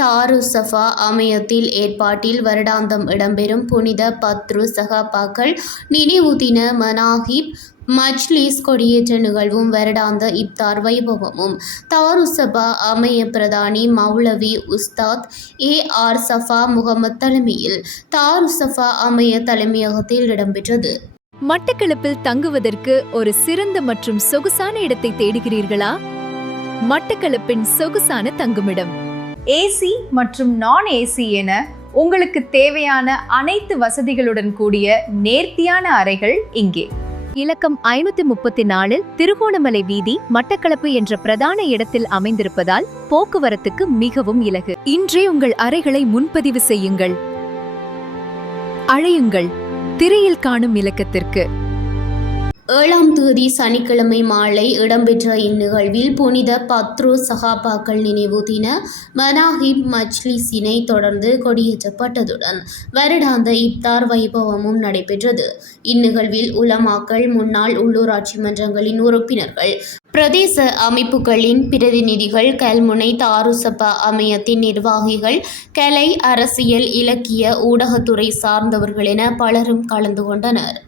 தாருசஃபா அமையத்தில் ஏற்பாட்டில் வருடாந்தம் இடம்பெறும் புனித பத்ரு சஹாபாக்கள் நினைவு தின மனாஹிப் மஜ்லிஸ் கொடியேற்ற நிகழ்வும் வருடாந்த இப்தார் வைபவமும் தாருசபா அமைய பிரதானி மௌலவி உஸ்தாத் AR சஃபா முகமது தலைமையில் தாருசஃபா அமைய தலைமையகத்தில் இடம்பெற்றது. மட்டக்களப்பில் தங்குவதற்கு ஒரு சிறந்த மற்றும் சொகுசான இடத்தை தேடுகிறீர்களா? மட்டக்களப்பின் சொகுசான தங்குமிடம் ஏசி மற்றும் நான் ஏசி என உங்களுக்கு தேவையான அனைத்து வசதிகளுடன் கூடிய நேர்த்தியான அறைகள் இங்கே. இலக்கம் 534 திருகோணமலை வீதி மட்டக்களப்பு என்ற பிரதான இடத்தில் அமைந்திருப்பதால் போக்குவரத்துக்கு மிகவும் இலகு. இன்றே உங்கள் அறைகளை முன்பதிவு செய்யுங்கள். அழையுங்கள் திரையில் காணும் இலக்கத்திற்கு. 7ஆம் தேதி சனிக்கிழமை மாலை இடம்பெற்ற இந்நிகழ்வில் புனித பத்ரு சஹாபாக்கள் நினைவு தின மனாஹிப் மஜ்லிஸினை தொடர்ந்து கொடியேற்றப்பட்டதுடன் வருடாந்த இப்தார் வைபவமும் நடைபெற்றது. இந்நிகழ்வில் உலமாக்கள், முன்னாள் உள்ளூராட்சி மன்றங்களின் உறுப்பினர்கள், பிரதேச அமைப்புகளின் பிரதிநிதிகள், கல்முனை தாருசபா அமையத்தின் நிர்வாகிகள், கலை, அரசியல், இலக்கிய, ஊடகத்துறை சார்ந்தவர்கள் என பலரும் கலந்து கொண்டனர்.